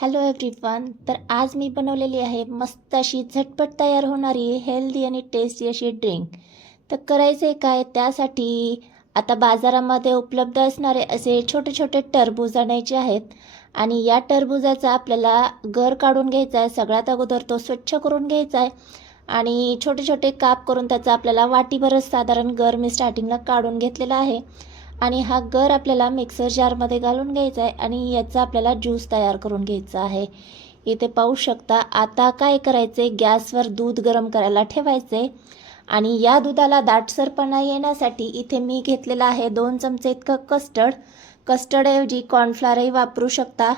Hello everyone. तर आज मी बनवलेली आहे मस्त अशी झटपट तयार होणारी हेल्दी आणि टेस्टी अशी ड्रिंक. तर करायचे काय, त्यासाठी आता बाजारामध्ये उपलब्ध असणारे असे छोटे छोटे टरबूज आणायचे आहेत आणि या टरबुजाचा आपल्याला गर काढून घ्यायचा आहे. सगळ्यात अगोदर तो स्वच्छ करून घ्यायचा आहे आणि छोटे छोटे काप करून त्याचा आपल्याला वाटीभरच साधारण गर मी स्टार्टिंगला काढून घेतलेला आहे. आणि हा गर आपल्याला मिक्सर जारमध्ये घालून घ्यायचा आहे आणि याचा आपल्याला ज्यूस तयार करून घ्यायचा आहे. इथे पाहू शकता. आता काय करायचे, गॅसवर दूध गरम करायला ठेवायचे आणि या दुधाला दाटसरपणा येण्यासाठी इथे मी घेतलेला आहे 2 चमचे इतकं कस्टर्डऐवजी कॉर्नफ्लॉरही वापरू शकता.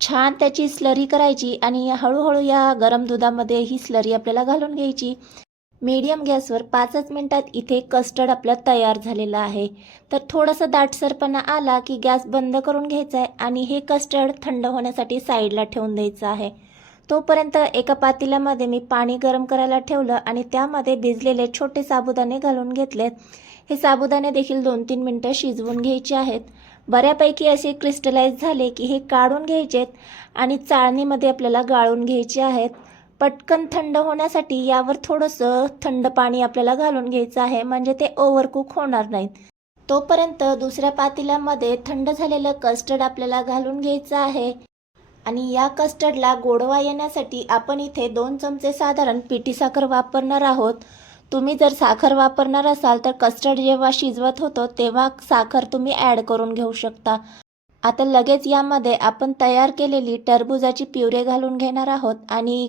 छान त्याची स्लरी करायची आणि हळूहळू या गरम दुधामध्ये ही स्लरी आपल्याला घालून घ्यायची. मीडियम गॅसवर 5च मिनिटात इथे कस्टर्ड आपलं तयार झालेलं आहे. तर थोडंसं दाटसरपणा आला की गॅस बंद करून घ्यायचा आहे आणि हे कस्टर्ड थंड होण्यासाठी साईडला ठेवून द्यायचं आहे. तोपर्यंत एका पातेल्यामध्ये मी पाणी गरम करायला ठेवलं आणि त्यामध्ये भिजलेले छोटे साबुदाणे घालून घेतलेत. हे साबुदाणे देखील 2-3 मिनटं शिजवून घ्यायचे आहेत. बऱ्यापैकी असे क्रिस्टलाइज झाले की हे काढून घ्यायचेत आणि चाळणीमध्ये आपल्याला गाळून घ्यायचे आहेत. पटकन थंड होण्यासाठी यावर थोडंसं थंड पाणी आपल्याला घालून घ्यायचं आहे, म्हणजे ते ओव्हरकुक होणार नाहीत. तोपर्यंत दुसऱ्या पातेल्यामध्ये थंड झालेलं कस्टर्ड आपल्याला घालून घ्यायचं आहे आणि या कस्टर्डला गोडवा येण्यासाठी आपण इथे 2 चमचे साधारण पिठी साखर वापरणार आहोत. तुम्ही जर साखर वापरणार असाल तर कस्टर्ड जेव्हा शिजवत होतो तेव्हा साखर तुम्ही ॲड करून घेऊ शकता. आता लगेच यामध्ये आपण तयार केलेली टरबुजाची प्युरे घालून घेणार आहोत आणि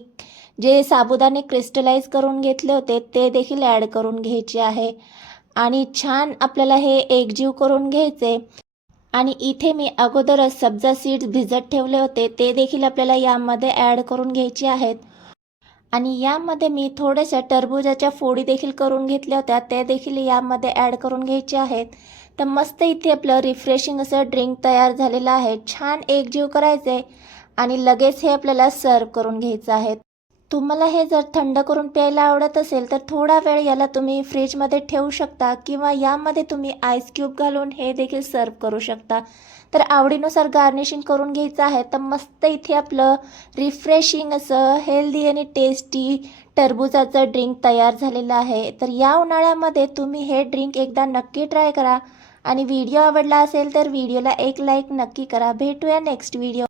जे साबुदाणे क्रिस्टलाइज करून घेतले होते ते देखील ॲड करून घ्यायचे आहे आणि छान आपल्याला हे एकजीव करून घ्यायचे. आणि इथे मी अगोदरच सब्जा सीड्स भिजत ठेवले होते ते देखील आपल्याला यामध्ये ॲड करून घ्यायचे आहेत आणि यामध्ये मी थोड्याशा टरबुजाच्या फोडी देखील करून घेतल्या होत्या, ते देखील यामध्ये ॲड करून घ्यायचे आहेत. तर मस्त इथे आपलं रिफ्रेशिंग असं ड्रिंक तयार झालेलं आहे. छान एकजीव करायचे आणि लगेच हे आपल्याला सर्व करून घ्यायचं आहे. तुम्हाला हे जर थंड करून प्यायला आवडत असेल तर थोडा वेळ याला तुम्ही फ्रीजमध्ये ठेवू शकता किंवा यामध्ये तुम्ही आईस क्यूब घालून हे देखील सर्व करू शकता. तर आवडीनुसार गार्निशिंग करून घ्यायचं आहे. तर मस्त इथे आपलं रिफ्रेशिंग असं हेल्दी आणि टेस्टी टरबुजाचं ड्रिंक तयार झालेलं आहे. तर या उन्हाळ्यामध्ये तुम्ही हे ड्रिंक एकदा नक्की ट्राय करा आणि व्हिडिओ आवडला असेल तर व्हिडिओला एक लाईक नक्की करा. भेटूया नेक्स्ट व्हिडिओ.